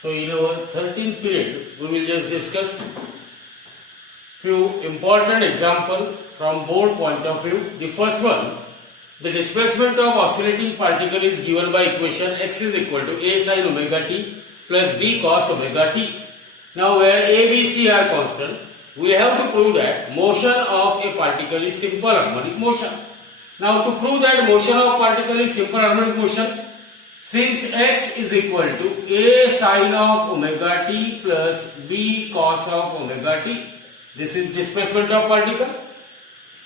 So in our 13th period, we will just discuss few important example from board point of view. The first one, the displacement of oscillating particle is given by equation x is equal to a sin omega t plus b cos omega t. Now where a, b, c are constant, we have to prove that motion of a particle is simple harmonic motion. Now to prove that motion of particle is simple harmonic motion, since x is equal to a sin of omega t plus b cos of omega t, this is displacement of particle.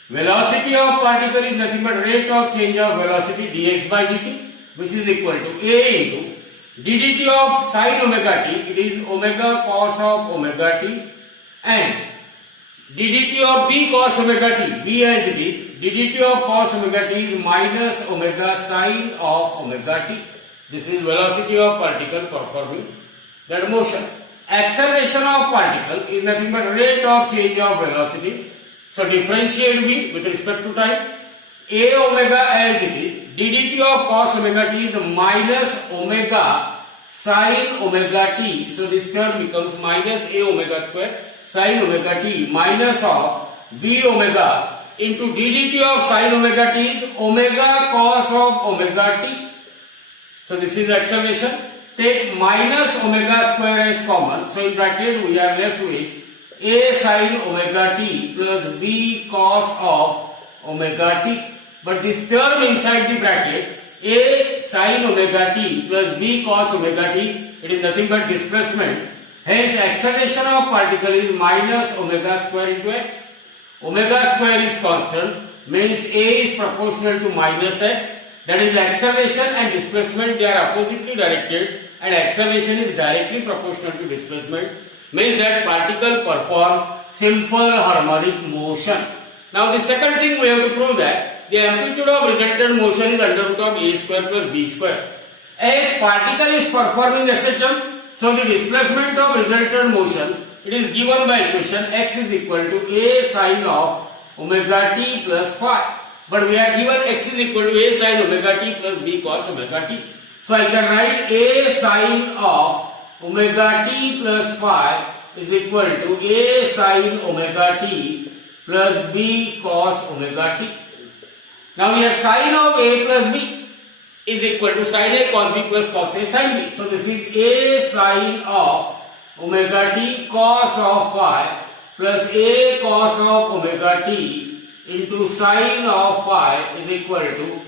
Velocity of particle is nothing but rate of change of velocity dx by dt, which is equal to a into ddt of sin omega t, it is omega cos of omega t, and ddt of b cos omega t, b as it is, ddt of cos omega t is minus omega sin of omega t. This is velocity of particle performing that motion. Acceleration of particle is nothing but rate of change of velocity. So differentiate v with respect to time. A omega as it is, ddt of cos omega t is minus omega sin omega t. So this term becomes minus a omega square sin omega t minus of b omega into ddt of sin omega t is omega cos of omega t. So this is acceleration. Take minus omega square as common. So in bracket we are left with a sin omega t plus b cos of omega t. But this term inside the bracket, a sin omega t plus b cos omega t, it is nothing but displacement. Hence acceleration of particle is minus omega square into x. Omega square is constant, means a is proportional to minus x. That is acceleration and displacement, they are oppositely directed, and acceleration is directly proportional to displacement, means that particle perform simple harmonic motion. Now the second thing we have to prove that the amplitude of resultant motion is under root of a square plus b square. As particle is performing SHM, so the displacement of resultant motion, it is given by equation x is equal to a sin of omega t plus phi. But we are given x is equal to a sin omega t plus b cos omega t. So I can write a sin of omega t plus phi is equal to a sin omega t plus b cos omega t. Now here sin of a plus b is equal to sin a cos b plus cos a sin b. So this is a sin of omega t cos of phi plus a cos of omega t into sin of phi is equal to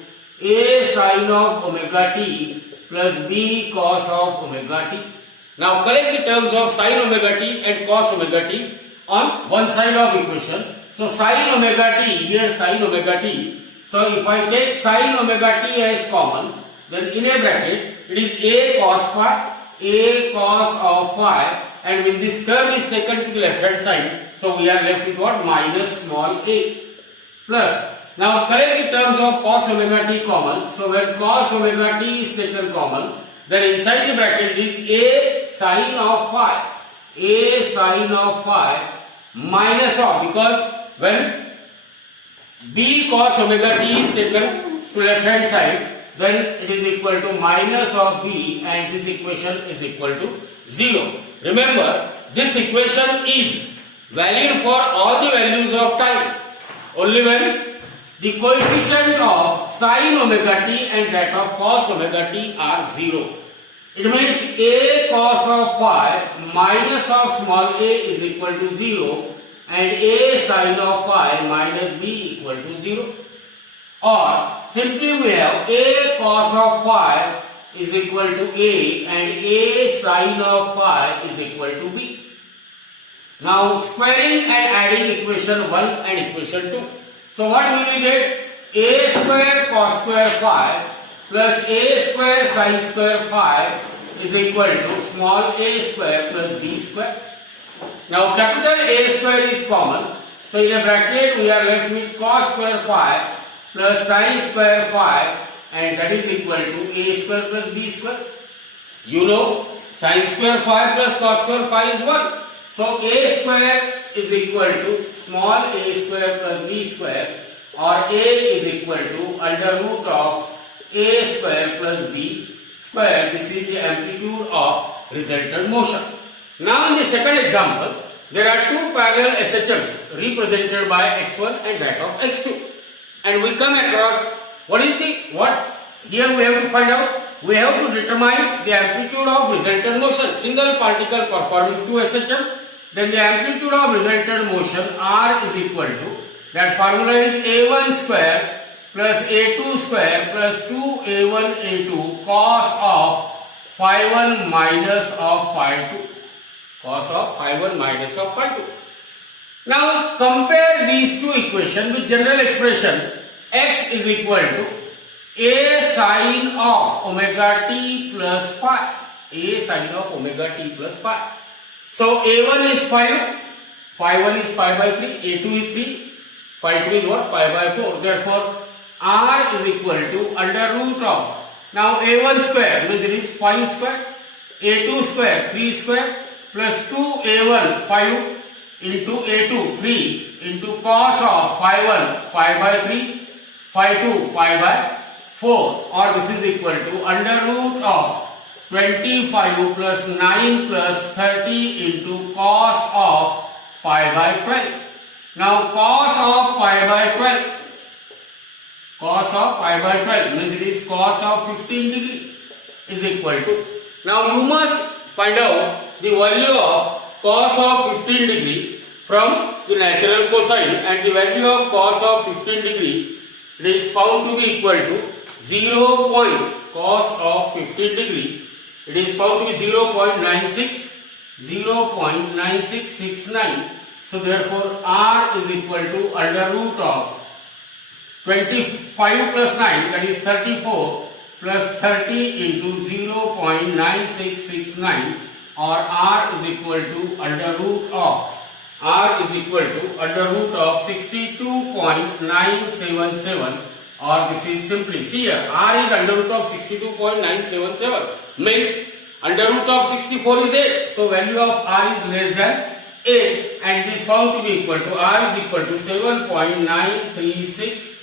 a sin of omega t plus b cos of omega t. Now collect the terms of sin omega t and cos omega t on one side of equation. So sin omega t, here sin omega t. So if I take sin omega t as common, then in a bracket it is a cos phi, a cos of phi, and when this term is taken to the left hand side, so we are left with what? Minus small a. Plus, now collect the terms of cos omega t common. So when cos omega t is taken common, then inside the bracket is a sin of phi, a sin of phi minus of, because when b cos omega t is taken to left hand side, then it is equal to minus of b, and this equation is equal to 0. Remember, this equation is valid for all the values of time. Only when the coefficient of sin omega t and that of cos omega t are 0. It means a cos of phi minus of small a is equal to 0 and a sin of phi minus b equal to 0. Or simply we have a cos of phi is equal to a and a sin of phi is equal to b. Now squaring and adding equation 1 and equation 2. So what we will get? A square cos square phi plus a square sin square phi is equal to small a square plus b square. Now capital A square is common. So in a bracket we are left with cos square phi plus sin square phi, and that is equal to a square plus b square. You know sin square phi plus cos square phi is 1. So a square is equal to small a square plus b square, or a is equal to under root of a square plus b square. This is the amplitude of resultant motion. Now in the second example, there are two parallel SHMs represented by x1 and that of x2. And we come across what here we have to find out. We have to determine the amplitude of resultant motion. Single particle performing two SHM, then the amplitude of resultant motion R is equal to, that formula is A1 square plus A2 square plus 2A1 A2 cos of phi 1 minus of phi 2. Cos of phi 1 minus of phi 2. Now compare these two equations with general expression x is equal to a sine of omega t plus phi. A sine of omega t plus phi. So A1 is 5, phi 1 is pi by 3, A2 is 3, phi 2 is what? Pi by 4. Therefore R is equal to under root of, now A1 square means it is 5 square, A2 square 3 square plus 2A1 5 into A2 3 into cos of phi 1 pi by 3, phi 2 pi by 4, or this is equal to under root of 25 plus 9 plus 30 into cos of pi by 12. Now cos of pi by 12 means it is cos of 15 degree is equal to, now you must find out the value of cos of 15 degree from the natural cosine, and the value of cos of 15 degree, it is found to be equal to 0. Cos of 15 degree, it is found to be 0.9669. So therefore R is equal to under root of 25 plus 9, that is 34 plus 30 into 0.9669, or R is equal to under root of 62.977, or this is simply, see here, R is under root of 62.977 means under root of 64 is 8, so value of R is less than 8, and it is found to be equal to, R is equal to 7.936,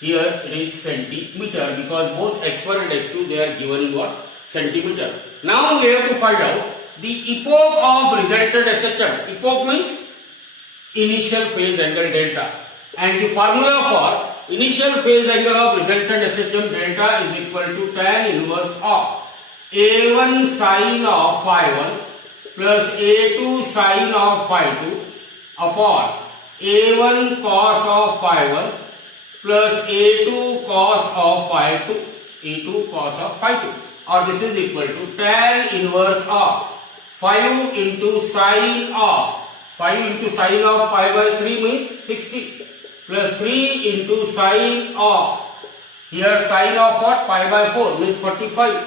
here it is centimeter, because both x1 and x2 they are given in what? Centimeter. Now we have to find out the epoch of resultant SHM. Epoch means initial phase angle delta, and the formula for initial phase angle of resultant SHM delta is equal to tan inverse of A1 sine of phi 1 plus A2 sine of phi 2 upon A1 cos of phi 1 plus A2 cos of phi 2, or this is equal to tan inverse of 5 into sine of pi by 3 means 60 plus 3 into sine of, here sine of what? Pi by 4 means 45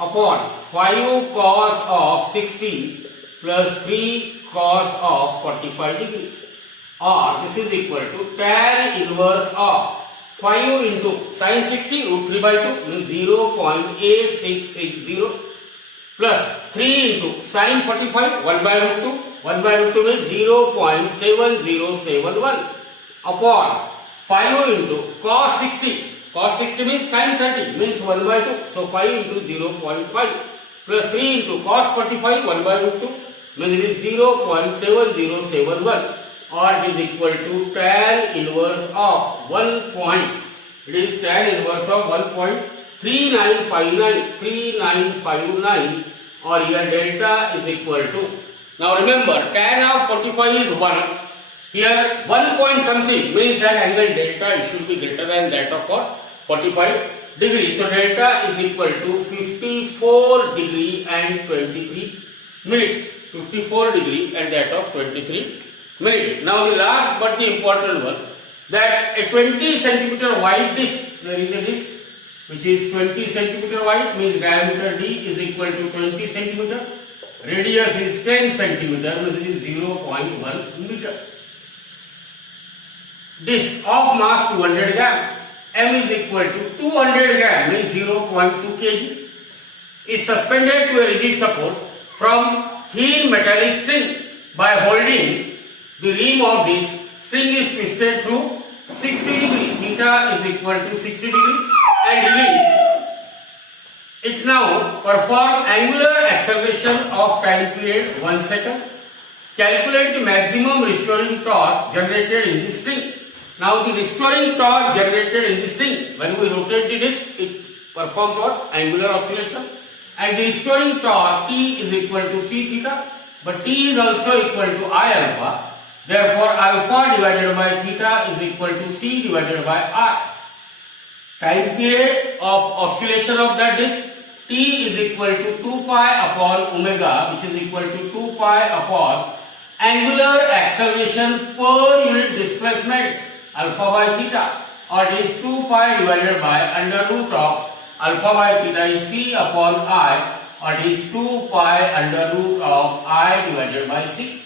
upon 5 cos of 60 plus 3 cos of 45 degree, or this is equal to tan inverse of 5 into sine 60 root 3 by 2 means 0.8660 plus 3 into sine 45 1 by root 2 means 0.7071 upon 5 into cos 60 means sine 30 means 1 by 2, so 5 into 0.5 plus 3 into cos 45 1 by root 2 means it is 0.7071, or it is equal to tan inverse of 1 point, it is tan inverse of 1.3959, or here delta is equal to, now remember tan of 45 is 1, here 1 point something means that angle delta it should be greater than that of 45 degree, so delta is equal to 54 degree and 23 minute, 54 degree and that of 23 minute. Now the last but the important one, that a 20 centimeter wide disc, there is a disc which is 20 centimeter wide, means diameter d is equal to 20 centimeter, radius is 10 centimeter, which is 0.1 meter. Disc of mass 200 gram, m is equal to 200 gram means 0.2 kg, is suspended to a rigid support from thin metallic string. By holding the rim of disc, string is twisted through 60 degree, theta is equal to 60 degree, and release. It Now perform angular acceleration of time period 1 second. Calculate the maximum restoring torque generated in the string. Now the restoring torque generated in the string, when we rotate the disc, it performs what? Angular oscillation. And the restoring torque T is equal to C theta, but T is also equal to I alpha. Therefore alpha divided by theta is equal to C divided by I. Time period of oscillation of that disc T is equal to 2 pi upon omega, which is equal to 2 pi upon angular acceleration per unit displacement alpha by theta, or it is 2 pi divided by under root of alpha by theta is C upon I, or it is 2 pi under root of I divided by C,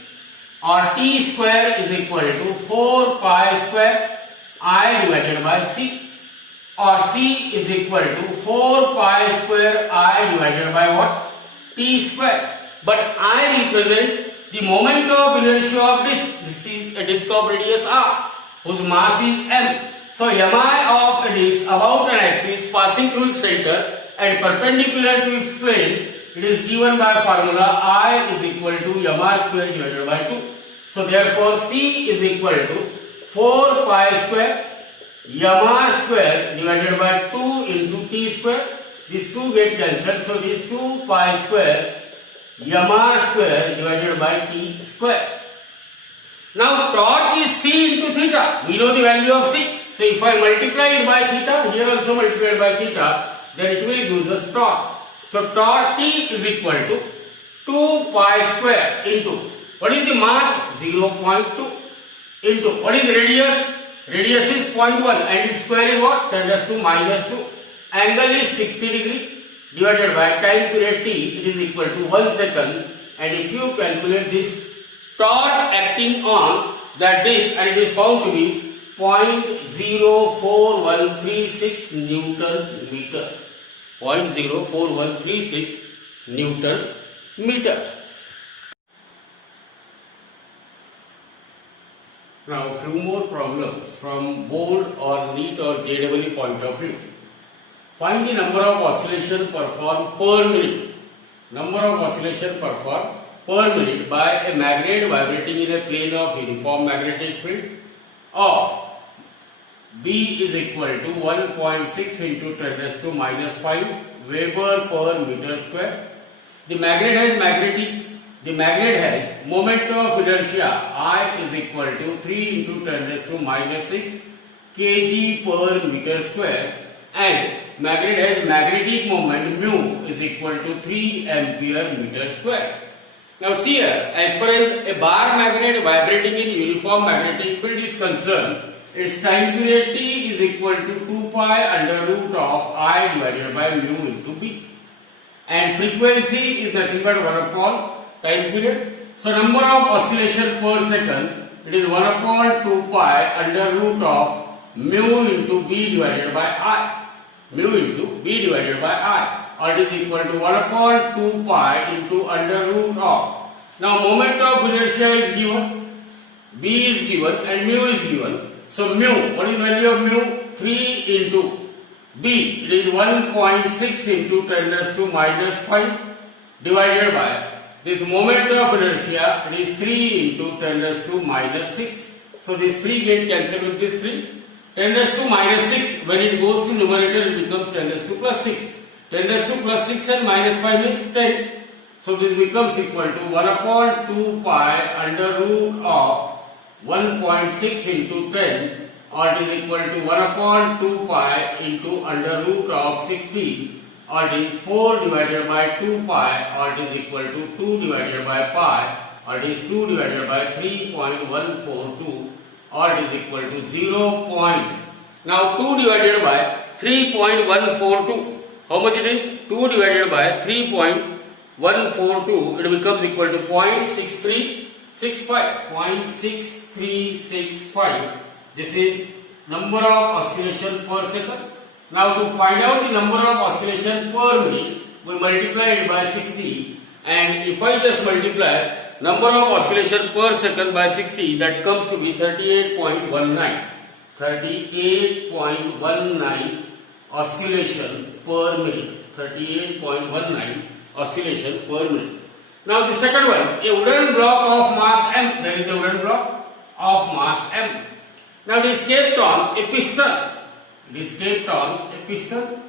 or T square is equal to 4 pi square I divided by C, or C is equal to 4 pi square I divided by what? T square. But I represent the moment of inertia of disc. This is a disc of radius r, whose mass is m. So mi of a disc about an axis passing through its center and perpendicular to its plane, it is given by formula I is equal to mi square divided by 2. So therefore C is equal to 4 pi square mi square divided by 2 into T square. These two get cancelled. So this 2 pi square mi square divided by T square. Now torque is C into theta. We know the value of C. So if I multiply it by theta, here also multiplied by theta, then it will give us torque. So torque T is equal to 2 pi square into, what is the mass? 0.2 into, what is the radius? Radius is 0.1 and its square is what? 10 raised to minus 2. Angle is 60 degree divided by time period T, it is equal to 1 second. And if you calculate this torque acting on that disc, and it is found to be 0.04136 Newton meter. 0.04136 Newton meter. Now a few more problems from board or NEET or JEE point of view. Find the number of oscillation performed per minute. Number of oscillation performed per minute by a magnet vibrating in a plane of uniform magnetic field of B is equal to 1.6 into 10 raised to minus 5 Weber per meter square. The magnet has moment of inertia I is equal to 3 into 10 raised to minus 6 kg per meter square, and magnet has magnetic moment mu is equal to 3 ampere meter square. Now see here, as far as a bar magnet vibrating in uniform magnetic field is concerned, its time period T is equal to 2 pi under root of I divided by mu into B, and frequency is nothing but 1 upon time period. So number of oscillation per second, it is 1 upon 2 pi under root of mu into B divided by I. Mu into B divided by I, or it is equal to 1 upon 2 pi into under root of. Now moment of inertia is given, B is given and mu is given. So mu, what is the value of mu? 3 into B, it is 1.6 into 10 raised to minus 5 divided by this moment of inertia, it is 3 into 10 raised to minus 6. So this 3 get cancelled with this 3. 10 raised to minus 6, when it goes to numerator, it becomes 10 raised to plus 6. 10 raised to plus 6 and minus 5 means 10. So this becomes equal to 1 upon 2 pi under root of 1.6 into 10, or it is equal to 1 upon 2 pi into under root of 16, or it is 4 divided by 2 pi, or it is equal to 2 divided by pi, or it is 2 divided by 3.142, or it is equal to 0. Now 2 divided by 3.142, how much it is? 2 divided by 3.142, it becomes equal to 0.6365. 0.6365. This is number of oscillation per second. Now to find out the number of oscillation per minute, we multiply it by 60, and if I just multiply number of oscillation per second by 60, that comes to be 38.19. 38.19 oscillation per minute. 38.19 oscillation per minute. Now the second one, a wooden block of mass m. There is a wooden block of mass m. Now it is kept on a piston. It is kept on a piston,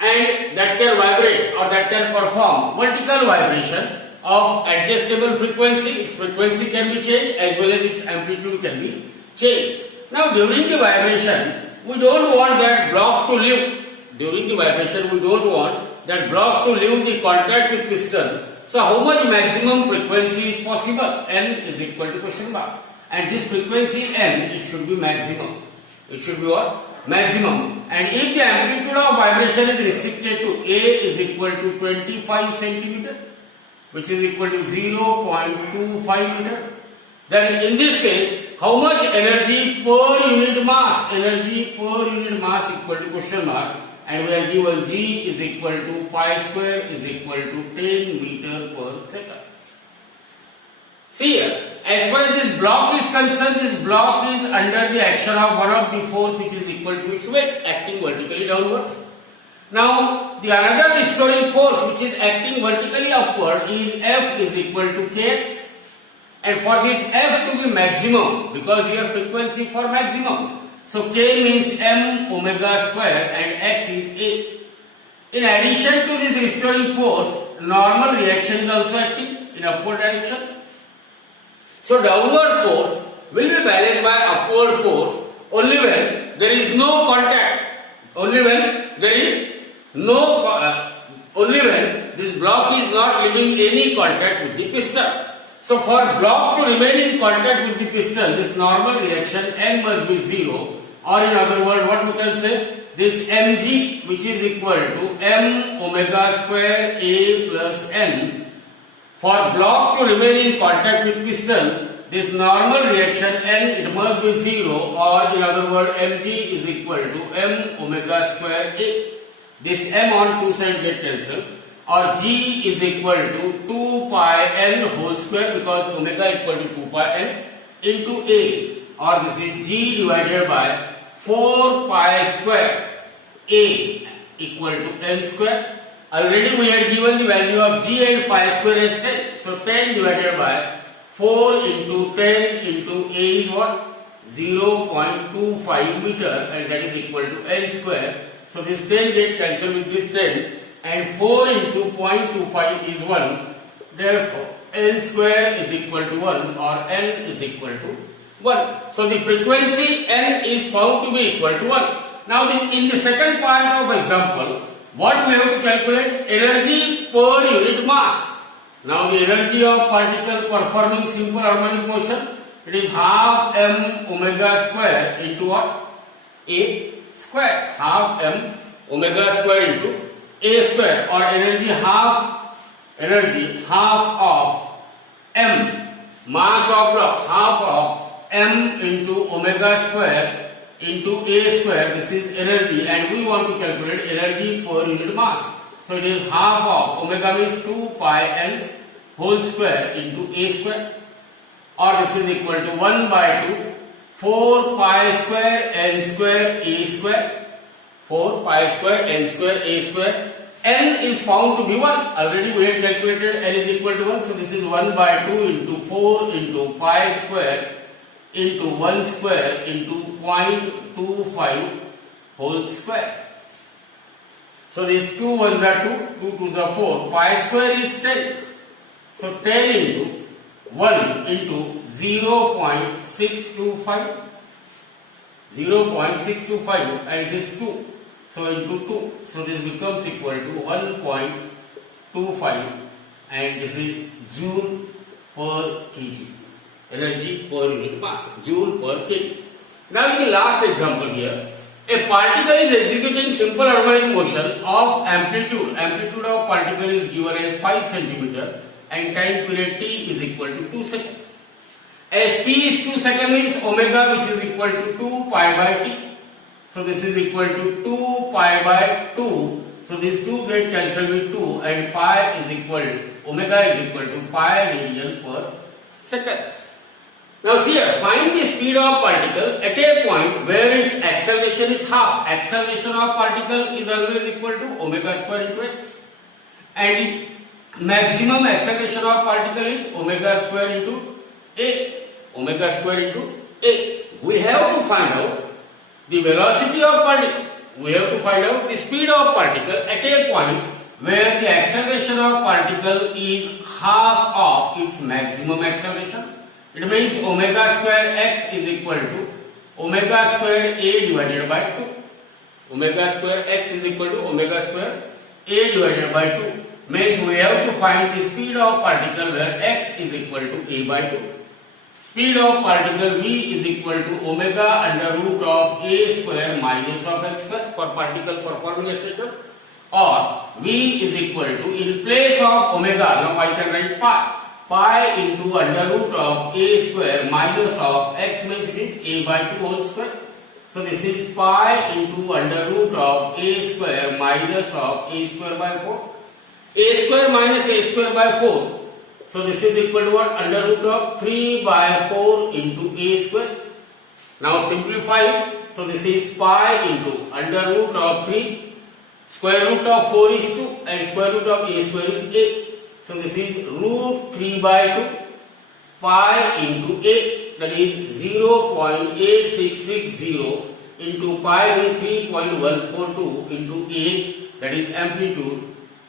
and that can vibrate or that can perform vertical vibration of adjustable frequency. Its frequency can be changed as well as its amplitude can be changed. Now during the vibration, we don't want that block to leave. During the vibration, we don't want that block to leave the contact with piston. So how much maximum frequency is possible? N is equal to question mark. And this frequency N, it should be maximum. It should be what? Maximum. And if the amplitude of vibration is restricted to A is equal to 25 centimeter, which is equal to 0.25 meter, then in this case, how much energy per unit mass? Energy per unit mass equal to question mark, and we are given G is equal to pi square is equal to 10 meter per second. See here, as far as this block is concerned, this block is under the action of one of the force which is equal to its weight, acting vertically downward. Now, the another restoring force which is acting vertically upward is F is equal to Kx. And for this F to be maximum, because here frequency for maximum, so K means m omega square and X is A. In addition to this restoring force, normal reaction is also acting in upward direction. So downward force will be balanced by upward force only when there is no contact, only when there is no, only when this block is not leaving any contact with the piston. So for block to remain in contact with the piston, this normal reaction N must be 0, or in other words, what we can say, this mg, which is equal to m omega square A plus N. For block to remain in contact with piston, this normal reaction N, it must be 0, or in other words, mg is equal to m omega square A. This m on two sides get cancelled, or G is equal to 2 pi N whole square, because omega equal to 2 pi N into A, or this is G divided by 4 pi square A equal to N square. Already we had given the value of G and pi square as 10. So 10 divided by 4 into 10 into A is what? 0.25 meter, and that is equal to N square. So this 10 get cancelled with this 10, and 4 into 0.25 is 1. Therefore, N square is equal to 1, or N is equal to 1. So the frequency N is found to be equal to 1. Now in the second part of example, what we have to calculate? Energy per unit mass. Now the energy of particle performing simple harmonic motion, it is half m omega square into what? A square. Half m omega square into A square, or energy half of m mass of block, half of m into omega square into A square. This is energy, and we want to calculate energy per unit mass. So it is half of omega means 2 pi N whole square into A square, or this is equal to 1 by 2 4 pi square N square A square, 4 pi square N square A square. N is found to be 1. Already we had calculated N is equal to 1. So this is 1 by 2 into 4 into pi square into 1 square into 0.25 whole square. So these 2 ones are 2, 2 to the 4. Pi square is 10. So 10 into 1 into 0.625. 0.625, and this 2. So into 2. So this becomes equal to 1.25, and this is joule per kg. Energy per unit mass, joule per kg. Now in the last example here, a particle is executing simple harmonic motion of amplitude. Amplitude of particle is given as 5 cm, and time period t is equal to 2 seconds. As t is 2 seconds means omega, which is equal to 2 pi by t. So this is equal to 2 pi by 2. So this 2 get cancelled with 2, and pi is equal, omega is equal to pi radian per second. Now see here, find the speed of particle at a point where its acceleration is half. Acceleration of particle is always equal to omega square into x. And the maximum acceleration of particle is omega square into a. Omega square into a. We have to find out the velocity of particle. We have to find out the speed of particle at a point where the acceleration of particle is half of its maximum acceleration. It means omega square x is equal to omega square a divided by 2. Omega square x is equal to omega square a divided by 2. Means we have to find the speed of particle where x is equal to a by 2. Speed of particle v is equal to omega under root of a square minus of x square for particle performing a station, or v is equal to, in place of omega, now I can write pi into under root of a square minus of x, means it is a by 2 whole square. So this is pi into under root of a square minus of a square by 4. A square minus a square by 4. So this is equal to what? Under root of 3 by 4 into a square. Now simplify it. So this is pi into under root of 3. Square root of 4 is 2 and square root of a square is a. So this is root 3 by 2 pi into a, that is 0.8660 into pi is 3.142 into a, that is amplitude,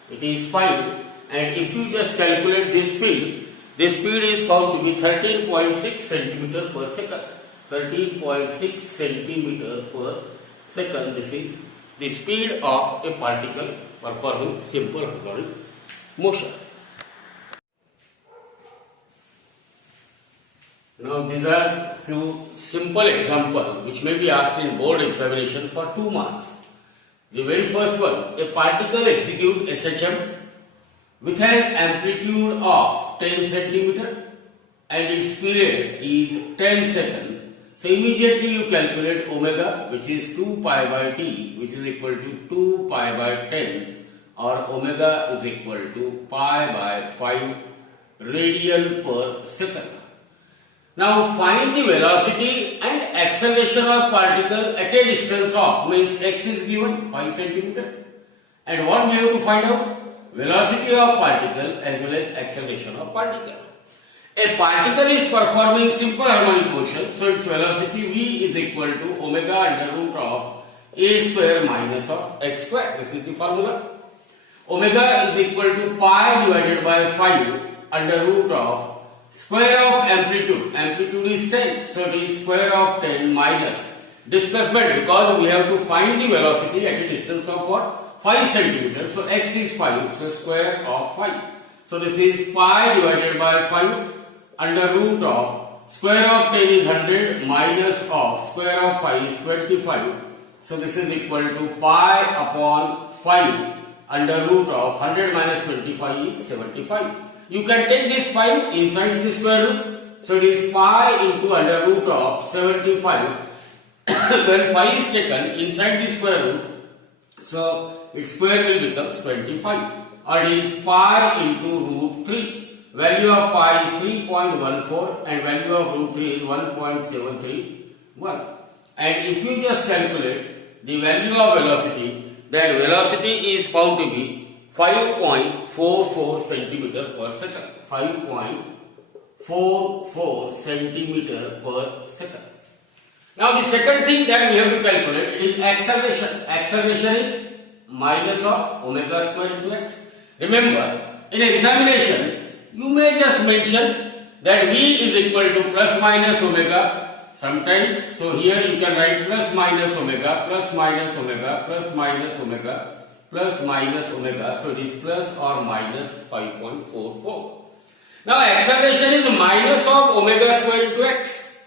it is 5. And if you just calculate this speed is found to be 13.6 centimeter per second. 13.6 centimeter per second. This is the speed of a particle performing simple harmonic motion. Now these are few simple examples which may be asked in board examination for 2 marks. The very first one, a particle execute SHM with an amplitude of 10 centimeter and its period is 10 seconds. So immediately you calculate omega, which is 2 pi by t, which is equal to 2 pi by 10, or omega is equal to pi by 5 radian per second. Now find the velocity and acceleration of particle at a distance of, means x is given 5 centimeter, and what we have to find out? Velocity of particle as well as acceleration of particle. A particle is performing simple harmonic motion, so its velocity v is equal to omega under root of a square minus of x square. This is the formula. Omega is equal to pi divided by 5 under root of square of amplitude. Amplitude is 10, so it is square of 10 minus displacement, because we have to find the velocity at a distance of what? 5 centimeters. So x is 5, so square of 5. So this is pi divided by 5 under root of square of 10 is 100 minus of square of 5 is 25. So this is equal to pi upon 5 under root of 100 minus 25 is 75. You can take this 5 inside the square root. So it is pi into under root of 75. When 5 is taken inside the square root, so its square will become 25, or it is pi into root 3. Value of pi is 3.14 and value of root 3 is 1.731. And if you just calculate the value of velocity, that velocity is found to be 5.44 centimeter per second. 5.44 centimeter per second. Now the second thing that we have to calculate is acceleration. Acceleration is minus of omega square into x. Remember, in examination, you may just mention that v is equal to plus minus omega sometimes. So here you can write plus minus omega, plus minus omega, plus minus omega, plus minus omega. So it is plus or minus 5.44. Now acceleration is minus of omega square into x,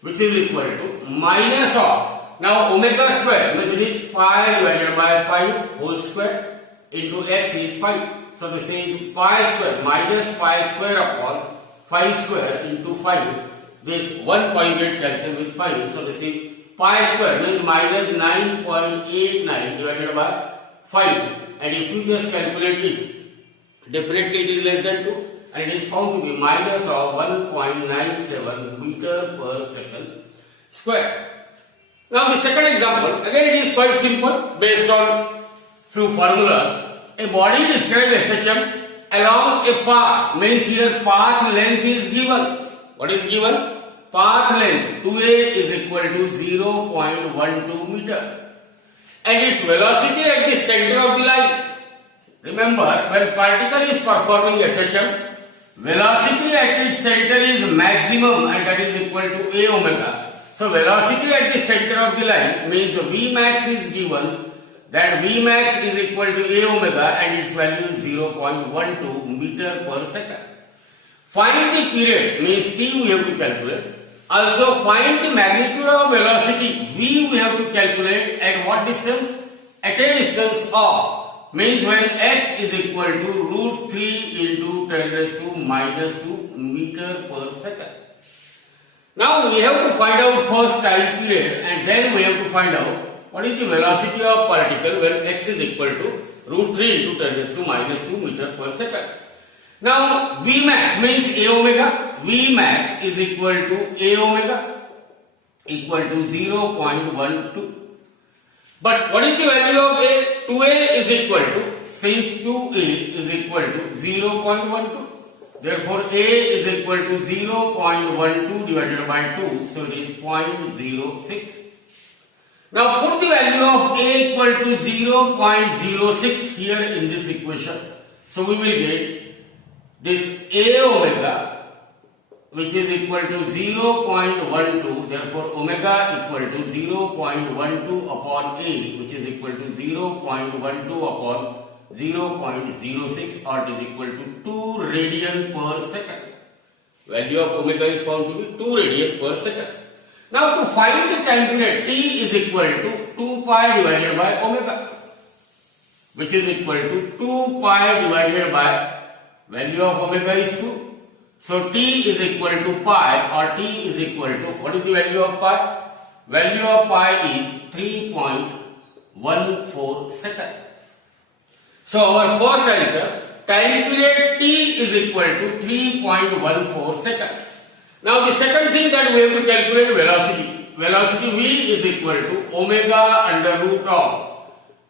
which is equal to minus of, now omega square, which is pi divided by 5 whole square into x is 5. So this is pi square minus pi square upon 5 square into 5. This 1 5 get cancelled with 5. So this is pi square means minus 9.89 divided by 5. And if you just calculate it, definitely it is less than 2. and it is found to be minus of 1.97 meter per second square. Now the second example, again it is quite simple based on few formulas. A body described as such along a path, means here path length is given. What is given? Path length 2a is equal to 0.12 meter and its velocity at the center of the line. Remember, when particle is performing ascension, velocity at its center is maximum and that is equal to a omega. So velocity at the center of the line means V max is given, that V max is equal to a omega and its value is 0.12 meter per second. Find the period, means t we have to calculate. Also find the magnitude of velocity v we have to calculate at what distance? At a distance of, means when x is equal to root 3 into 10 raised to minus 2 meter per second. Now we have to find out first time period and then we have to find out what is the velocity of particle when x is equal to root 3 into 10 raised to minus 2 meter per second. Now V max means a omega. V max is equal to a omega equal to 0.12. But what is the value of a? 2a is equal to, since 2a is equal to 0.12. Therefore a is equal to 0.12 divided by 2. So it is 0.06. Now put the value of a equal to 0.06 here in this equation. So we will get this a omega which is equal to 0.12, therefore omega equal to 0.12 upon a which is equal to 0.12 upon 0.06 or it is equal to 2 radian per second. Value of omega is found to be 2 radian per second. Now to find the time period, t is equal to 2 pi divided by omega which is equal to 2 pi divided by value of omega is 2. So t is equal to pi or t is equal to, what is the value of pi? Value of pi is 3.14 second. So our first answer, time period t is equal to 3.14 second. Now the second thing that we have to calculate velocity. Velocity v is equal to omega under root of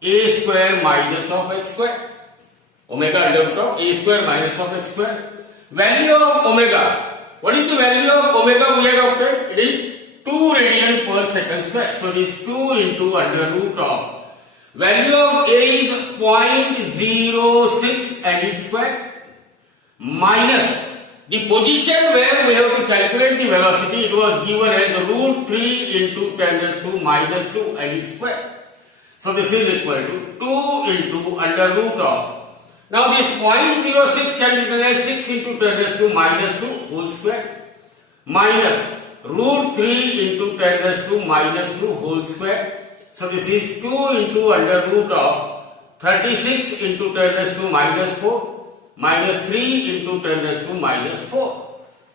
a square minus of x square. Omega under root of a square minus of x square. Value of omega. What is the value of omega we have obtained? It is 2 radian per second square. So it is 2 into under root of. Value of a is 0.06 and its square minus the position where we have to calculate the velocity. It was given as root 3 into 10 raised to minus 2 and its square. So this is equal to 2 into under root of. Now this 0.06 can be written as 6 into 10 raised to minus 2 whole square minus root 3 into 10 raised to minus 2 whole square. So this is 2 into under root of 36 into 10 raised to minus 4 minus 3 into 10 raised to minus 4,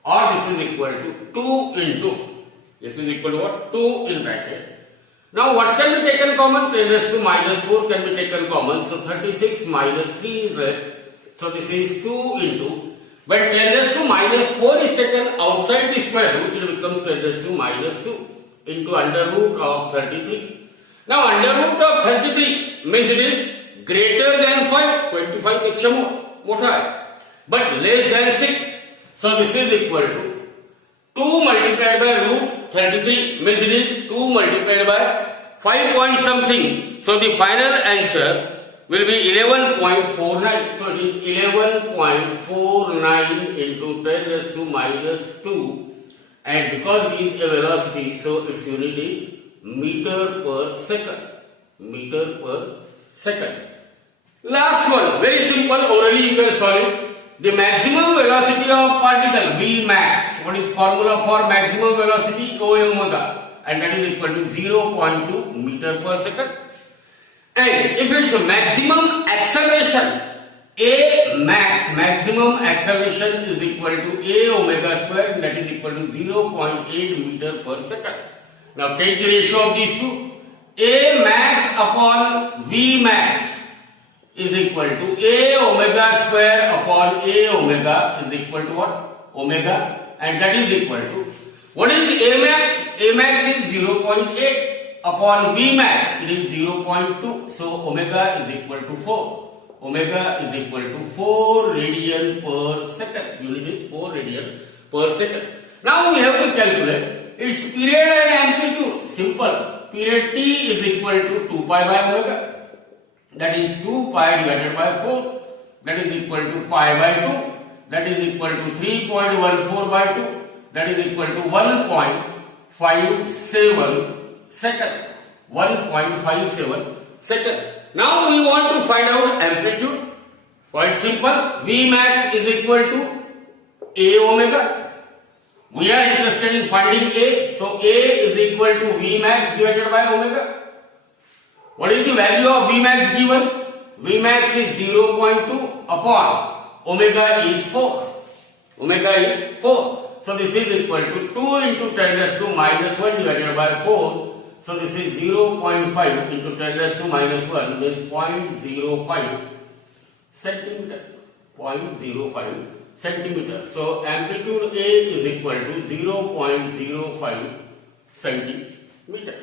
or this is equal to 2 into, this is equal to what? 2 in bracket. Now what can be taken common? 10 raised to minus 4 can be taken common. So 36 minus 3 is left. So this is 2 into, when 10 raised to minus 4 is taken outside the square root, it becomes 10 raised to minus 2 into under root of 33. Now under root of 33 means it is greater than 5, 25 peksha motha hai, but less than 6. So this is equal to 2 multiplied by root 33 means it is 2 multiplied by 5 point something. So the final answer will be 11.49. So it is 11.49 into 10 raised to minus 2, and because it is a velocity, so its unit is meter per second. Meter per second. Last one, very simple, orally you can solve it. The maximum velocity of particle V max. What is formula for maximum velocity? Omega, and that is equal to 0.2 meter per second. And if it's a maximum acceleration, A max, maximum acceleration is equal to A omega square, and that is equal to 0.8 meter per second. Now take the ratio of these two. A max upon V max is equal to A omega square upon A omega is equal to what? Omega, and that is equal to, what is A max? A max is 0.8 upon V max, it is 0.2. So omega is equal to 4. Omega is equal to 4 radian per second. Unit is 4 radian per second. Now we have to calculate its period and amplitude. Simple. Period T is equal to 2 pi by omega. That is 2 pi divided by 4. That is equal to pi by 2. That is equal to 3.14 by 2. That is equal to 1.57 second. 1.57 second. Now we want to find out amplitude. Quite simple. V max is equal to A omega. We are interested in finding A. So A is equal to V max divided by omega. What is the value of V max given? V max is 0.2 upon omega is 4. Omega is 4. So this is equal to 2 into 10 raised to minus 1 divided by 4. So this is 0.5 into 10 raised to minus 1 means 0.05 centimeter. 0.05 centimeter. So amplitude A is equal to 0.05 centimeter.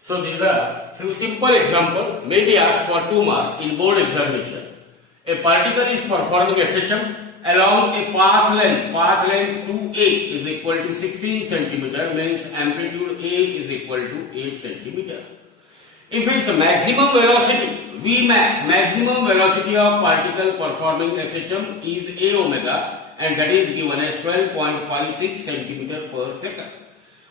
So these are few simple examples may be asked for 2 marks in board examination. A particle is performing SHM along a path length 2a is equal to 16 centimeter, means amplitude A is equal to 8 centimeter. If its maximum velocity V max, maximum velocity of particle performing SHM is A omega, and that is given as 12.56 centimeter per second.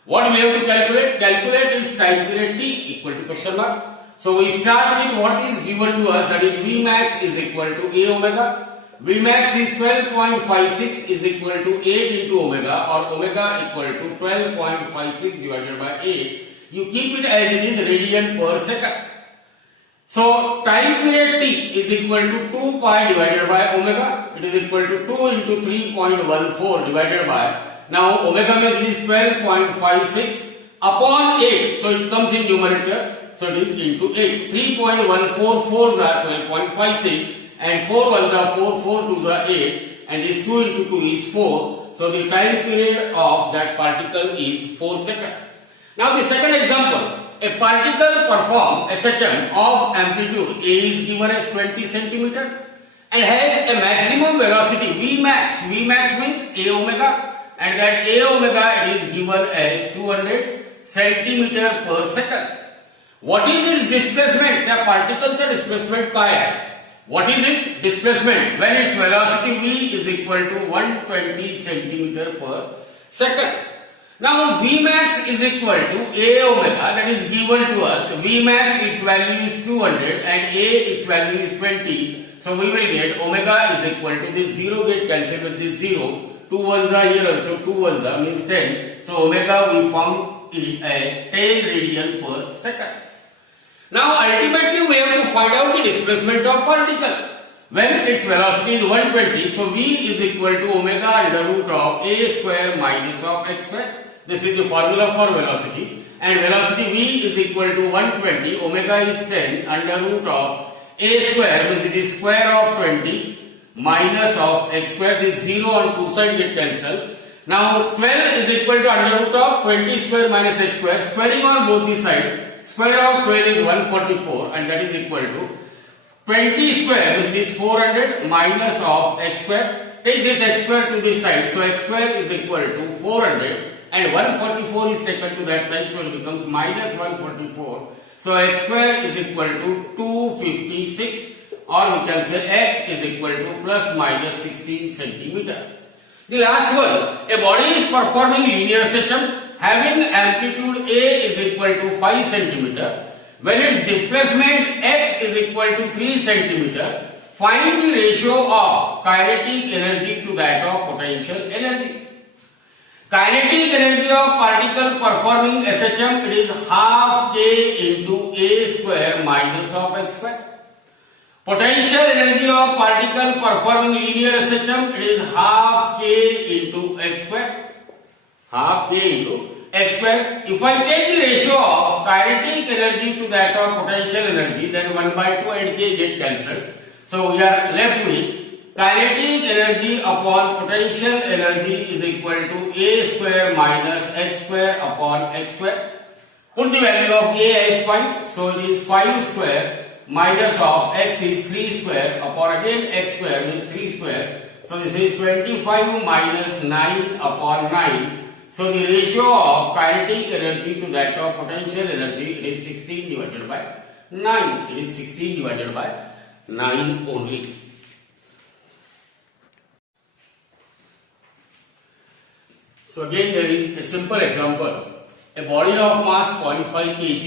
What we have to calculate? Calculate its time period T equal to question mark. So we start with what is given to us, that is V max is equal to A omega. V max is 12.56 is equal to 8 into omega, or omega equal to 12.56 divided by 8. You keep it as it is radian per second. So time period T is equal to 2 pi divided by omega. It is equal to 2 into 3.14 divided by, now omega means it is 12.56 upon 8. So it comes in numerator. So it is into 8. 3.14 4s are 12.56 and 4 1s are 4, 4 2s are 8, and this 2 into 2 is 4. So the time period of that particle is 4 seconds. Now the second example, a particle performs SHM of amplitude A is given as 20 centimeter and has a maximum velocity V max. V max means A omega, and that A omega is given as 200 centimeter per second. What is its displacement? The particle का displacement क्या है? What is its displacement when its velocity V is equal to 120 centimeter per second? Now V max is equal to A omega, that is given to us. V max its value is 200 and A its value is 20. So we will get omega is equal to this 0 get cancelled with this 0. 2 ones are here also, 2 ones are means 10. So omega we found it as 10 radian per second. Now ultimately we have to find out the displacement of particle when its velocity is 120. So V is equal to omega under root of A square minus of x square. This is the formula for velocity, and velocity V is equal to 120. Omega is 10 under root of A square, means it is square of 20 minus of x square. This 0 on two sides get cancelled. Now 12 is equal to under root of 20 square minus x square. Squaring on both the sides. Square of 12 is 144, and that is equal to 20 square, which is 400 minus of x square. Take this x square to this side, so x square is equal to 400 and 144 is taken to that side, so it becomes minus 144. So x square is equal to 256, or we can say x is equal to plus minus 16 centimeter. The last one, a body is performing linear SHM having amplitude A is equal to 5 centimeter. When its displacement x is equal to 3 centimeter, find the ratio of kinetic energy to that of potential energy. Kinetic energy of particle performing SHM, it is half k into A square minus of x square. Potential energy of particle performing linear SHM, it is half k into x square. Half k into x square. If I take the ratio of kinetic energy to that of potential energy, then 1 by 2 and k get cancelled. So we are left with kinetic energy upon potential energy is equal to a square minus x square upon x square. Put the value of a as 5, so it is 5 square minus of x is 3 square upon again x square means 3 square. So this is 25 minus 9 upon 9. So the ratio of kinetic energy to that of potential energy, it is 16 divided by 9. It is 16 divided by 9 only. So again there is a simple example. A body of mass 0.5 kg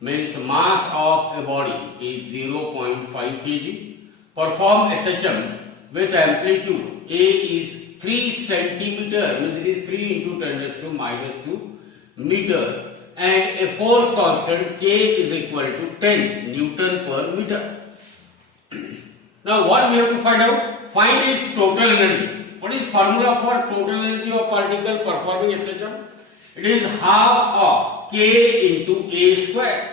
means mass of a body is 0.5 kg. Perform SHM with amplitude A is 3 centimeter, means it is 3 into 10 raised to minus 2 meter, and a force constant K is equal to 10 Newton per meter. Now what we have to find out? Find its total energy. What is formula for total energy of particle performing SHM? It is half of K into A square.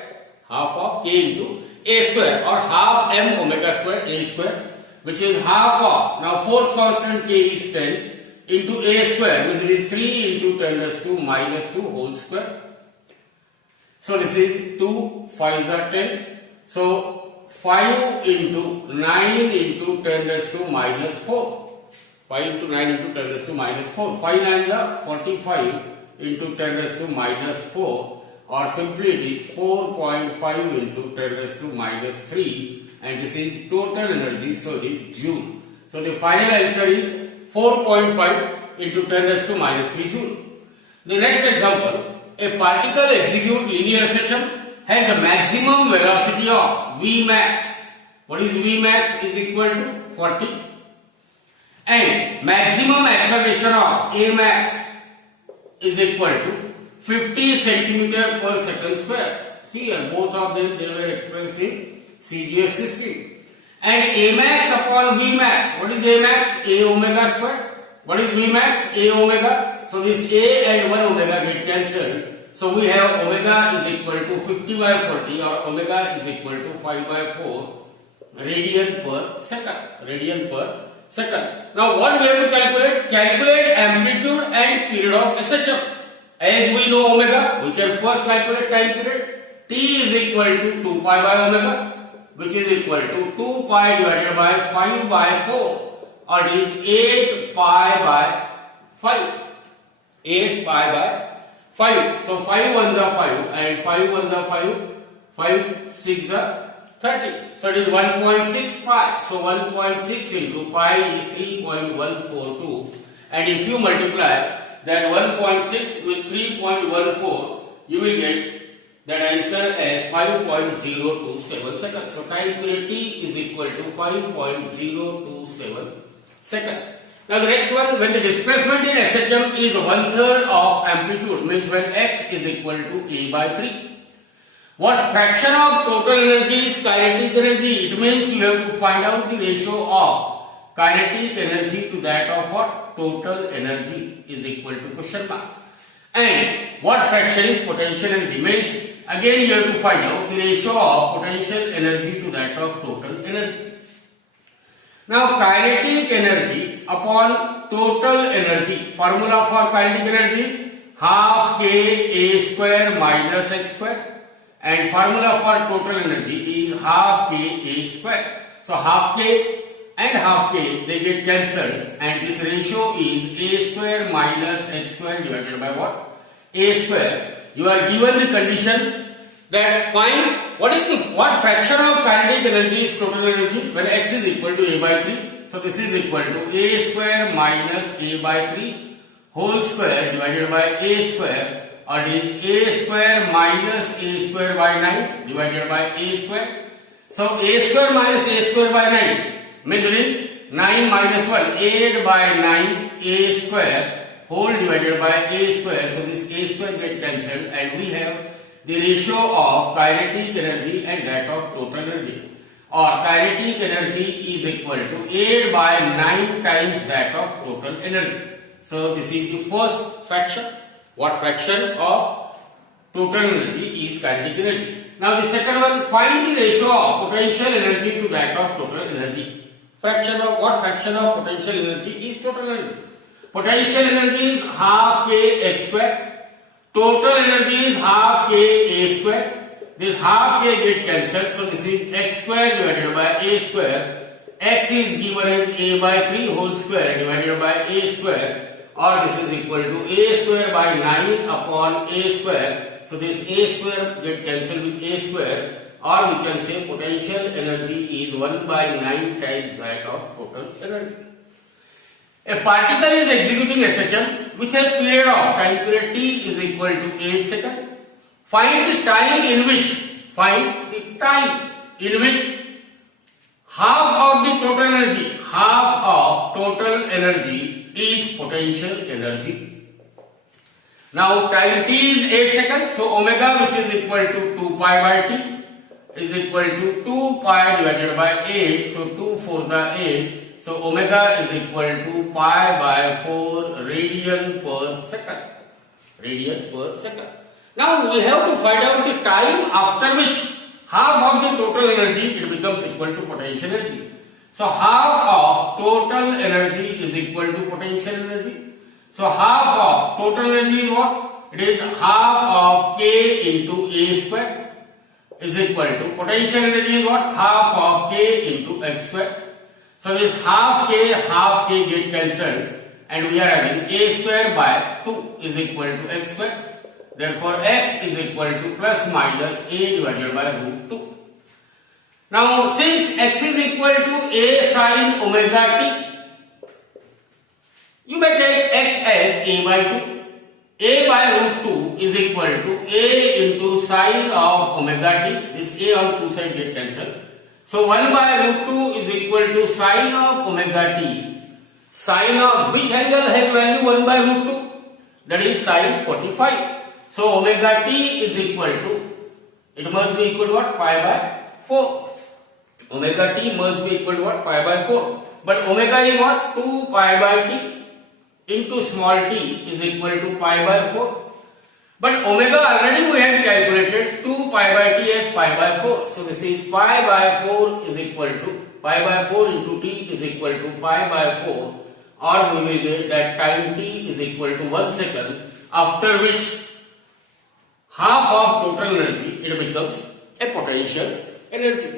Half of K into A square, or half m omega square A square, which is half of, now force constant K is 10 into A square, which is 3 into 10 raised to minus 2 whole square. So this is 2, 5s are 10. So 5 into 9 into 10 raised to minus 4. 5 into 9 into 10 raised to minus 4. 5 9s are 45 into 10 raised to minus 4, or simply it is 4.5 into 10 raised to minus 3, and this is total energy, so it is Joule. So the final answer is 4.5 into 10 raised to minus 3 Joule. The next example, a particle execute linear SHM has a maximum velocity of V max. What is V max? Is equal to 40, and maximum acceleration of A max is equal to 50 centimeter per second square. See here, both of them they were expressed in CGS system. And A max upon V max. What is A max? A omega square. What is V max? A omega. So this A and 1 omega get cancelled. So we have omega is equal to 50 by 40, or omega is equal to 5 by 4 radian per second. Radian per second. Now what we have to calculate? Calculate amplitude and period of SHM. As we know omega, we can first calculate time period. T is equal to 2 pi by omega, which is equal to 2 pi divided by 5 by 4, or it is 8 pi by 5. 8 pi by 5. So 5 ones are 5 and 5 ones are 5. 5 6 are 30. So it is 1.6 pi. So 1.6 into pi is 3.142. And if you multiply that 1.6 with 3.14, you will get that answer as 5.027 seconds. So time period T is equal to 5.027 seconds. Now the next one, when the displacement in SHM is 1/3 of amplitude, means when x is equal to A by 3. What fraction of total energy is kinetic energy? It means you have to find out the ratio of kinetic energy to that of what? Total energy is equal to question mark. And what fraction is potential energy? Means again you have to find out the ratio of potential energy to that of total energy. Now kinetic energy upon total energy, formula for kinetic energy is half K A square minus x square, and formula for total energy is half K A square. So half K and half K they get cancelled, and this ratio is A square minus x square divided by what? A square. You are given the condition that find what fraction of kinetic energy is total energy when x is equal to A by 3. So this is equal to A square minus A by 3 whole square divided by A square, or it is A square minus A square by 9 divided by A square. So A square minus A square by 9 means it is 9 minus 1, 8 by 9 A square whole divided by A square. So this A square get cancelled, and we have the ratio of kinetic energy and that of total energy, or kinetic energy is equal to 8 by 9 times that of total energy. So this is the first fraction. What fraction of total energy is kinetic energy? Now the second one, find the ratio of potential energy to that of total energy. What fraction of potential energy is total energy? Potential energy is half k x square. Total energy is half k a square. This half k get cancelled, so this is x square divided by a square. X is given as a by 3 whole square divided by a square, or this is equal to a square by 9 upon a square. So this a square get cancelled with a square, or we can say potential energy is 1 by 9 times that of total energy. A particle is executing a session with a period of time period t is equal to 8 seconds. Find the time in which half of the total energy is potential energy. Now time t is 8 seconds, so omega, which is equal to 2 pi by t, is equal to 2 pi divided by 8, so 2 4 the 8, so omega is equal to pi by 4 radian per second. Now we have to find out the time after which half of the total energy it becomes equal to potential energy. So half of total energy is equal to potential energy. So half of total energy is what? It is half of k into a square is equal to potential energy is what? Half of k into x square. So this half k get cancelled, and we are having a square by 2 is equal to x square. Therefore x is equal to plus minus a divided by root 2. Now since x is equal to a sin omega t, you may take x as a by 2. A by root 2 is equal to a into sin of omega t. This a on two sides get cancelled. So 1 by root 2 is equal to sin of omega t. Sin of which angle has value 1 by root 2? That is sin 45. So omega t is equal to, it must be equal to what? Pi by 4. Omega t must be equal to what? Pi by 4. But omega is what? 2 pi by t into small t is equal to pi by 4. But omega already we have calculated 2 pi by t as pi by 4. So this is pi by 4 is equal to pi by 4 into t is equal to pi by 4, or we will get that time t is equal to 1 second, after which half of total energy it becomes a potential energy.